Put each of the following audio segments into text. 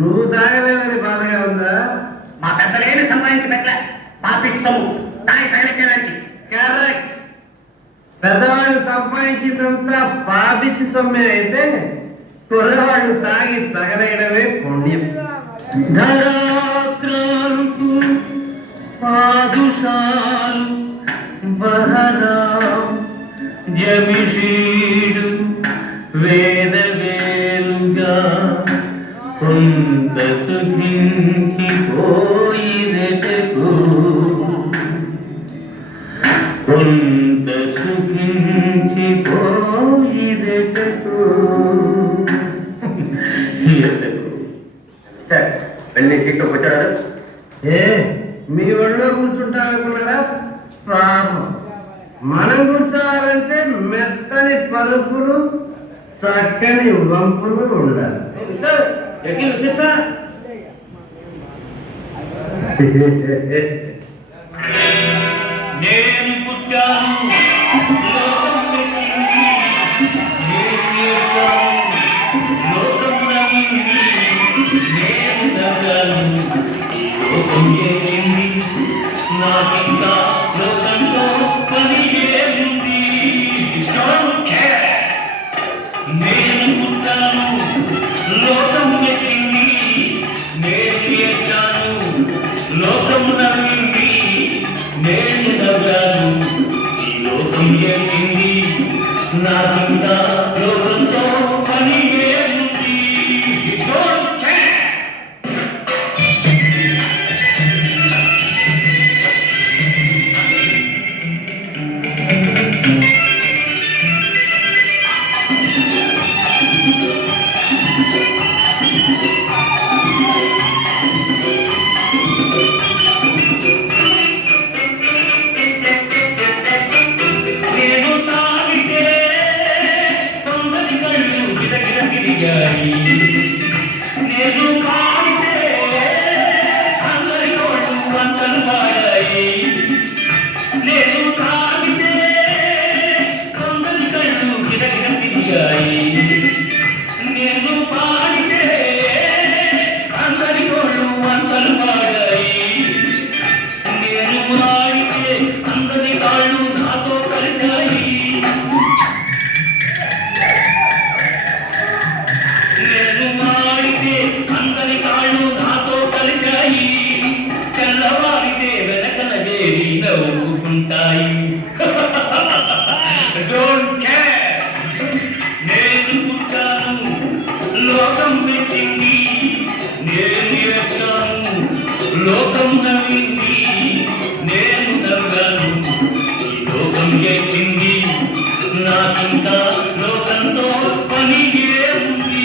నువ్వు తాగలేదని బాధగా ఉందా? మా పెద్దలేని సంపాదించి పెట్టలే పాపిస్తాము దాని తగిలించడానికి. కరెక్ట్. పెద్దవాళ్ళు సంపాదించిందంతా పాపిచ్చి సొమ్మే అయితే కుర్రవాళ్ళు తాగి తగలేయడమే పుణ్యం. ధరాక్రాంతు పాదుషాలు బహరాం జమిషీడు వేదవేలుగా కొంత సుఖించిపోయినటకు కొంత సుఖించిపోయినటకు వెళ్ళి సీట్లో కూర్చోడు. ఏ మీ ఒళ్ళో కూర్చుంటారనుకున్నారా? పాపం మనం కూర్చోవాలంటే మెత్తని పలుపులు చక్కని వంపులు ఉండాలి. నేను పుట్టాను లోకం పెట్టింది, నేను లోకం నమ్మింది, నేను నవ్వాను లోకం చేసింది, నాకింకా లోకంతో పని ఏముంది? నేను పుట్టాను లోకం పెట్టింది, నేను ఏడ్చాను లోకం నవ్వింది, నేను నవ్వాను ఈ లోకం ఏడ్చింది, నాకింకా లోకంతో పని ఏముంది? నేను మారితే అందరి నోళ్ళు వంతలు పాడాయి, నేను తాగితే కొందరి కళ్ళు గిరగిర తిరిగాయి, నేను పాడితే అందరి నోళ్ళు వంతలు పాడాయి, నేను మాడితే అందరి కాళ్ళు నాతో కలిశాయి, నేను మాడితే అందరి కాళ్ళు నాతో కలిశాయి, తెల్లవారితే వెనకన వేడి నవ్వుకుంటాయి. Don't care. నేను పుట్టాను లోకం పెట్టింది, నేను ఏడ్చాను లోకం నవ్వింది, నేను నవ్వాను ఈ లోకం ఏడ్చింది, నాకింకా లోకంతో పని ఏముంది?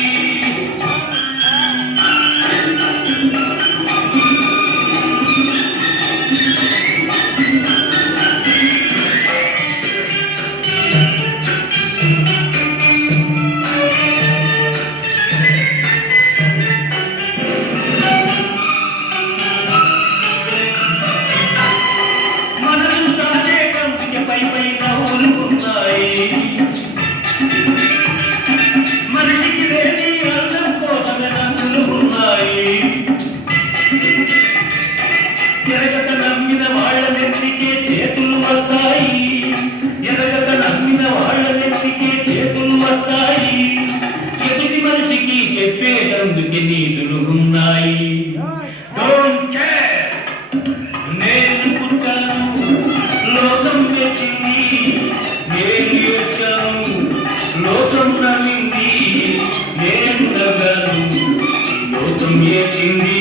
మనం తాచే కంటికి పై పై నవ్వులున్నాయి, మనిషికి లేని అందం కోసమే రంగులు ఉన్నాయి, ఎరగక నమ్మిన వాళ్ళ నెత్తికే చేతులు వస్తాయి, ఎరగక నమ్మిన వాళ్ళ నెత్తికే చేతులు వస్తాయి, ఎదుటి మనిషికి చెప్పేటందుకు నీతులు ఉన్నాయి. Don't care. నేను పుట్టాను లోకం పెట్టింది, నేను ఏడ్చాను లోకం నమ్మింది, నేను నవ్వాను లోకం ఏడ్చింది,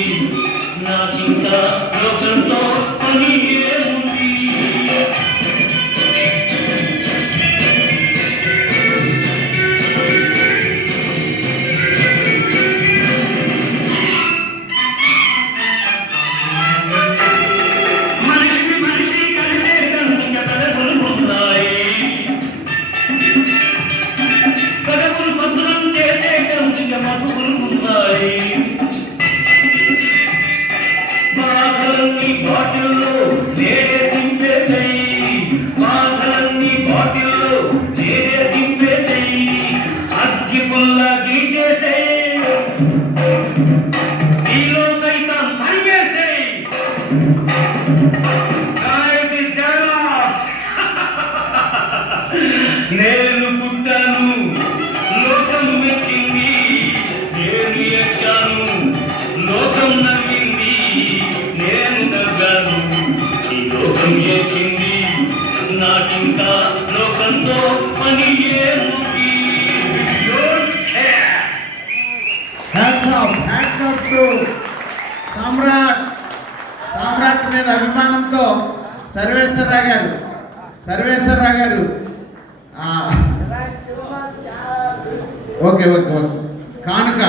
నాకింకా లోకంతో పని ఏముంది? మనిషి మనిషి కలిసే తందుక పెదవులు ఉన్నాయి, పెదవులు మధురం చేసే తందుక మధువులు ఉన్నాయి, బాధలన్నీ బాటిల్లో నేడే దింపేసాయి, బాధలన్నీ బాటిల్లో నేడే దింపేసాయి, అగ్గి పుల్లా గీచేసే నీలో సైతం పనిచేసే నేను పుట్టాను లోకం మెచ్చింది నేను ఎక్కాను లోకం నవ్వింది నేను నవ్వాను ఈ లోకం ఎక్కింది నాకింకా లోకంతో పని ఏముంది హ్యాట్స్ ఆఫ్ టు సామ్రాట్ మీద అభిమానంతో సర్వేశ్వరరావు గారు ఓకే కానుక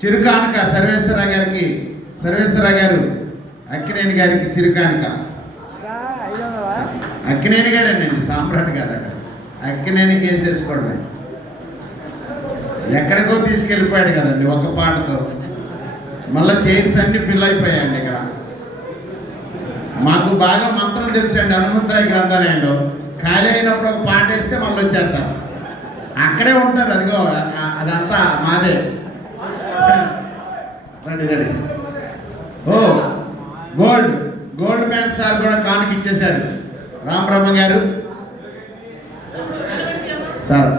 చిరు కానుక సర్వేశ్వరరావు గారు అక్కినేని గారికి చిరు కానుక. అక్కినేని గారేనండి, సామ్రాట్ గారు అక్కడ అక్కినేని కేసేసుకోవడం. ఎక్కడికో తీసుకెళ్ళిపోయాడు కదండి ఒక పాటతో. మళ్ళీ చైర్స్ అన్ని ఫిల్ అయిపోయాయండి ఇక్కడ. మాకు బాగా మంత్రం తెలుసండి హనుమంతరాయ గ్రంథాలయంలో. ఖాళీ అయినప్పుడు ఒక పాట వేస్తే మళ్ళీ వచ్చేస్తాం. అక్కడే ఉంటారు, అదిగో అదంతా మాదే. రండి. ఓ గోల్డ్ మ్యాన్ సార్ కూడా కానుక ఇచ్చేశారు. రామబ్రహ్మ గారు సార్,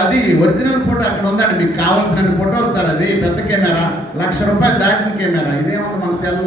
అది ఒరిజినల్ ఫోటో అక్కడ ఉందండి. మీకు కావాల్సిన ఫోటోలు సార్. అది పెద్ద కెమెరా, ₹1,00,000 దాటిన కెమెరా. ఇదేముంది మన సెల్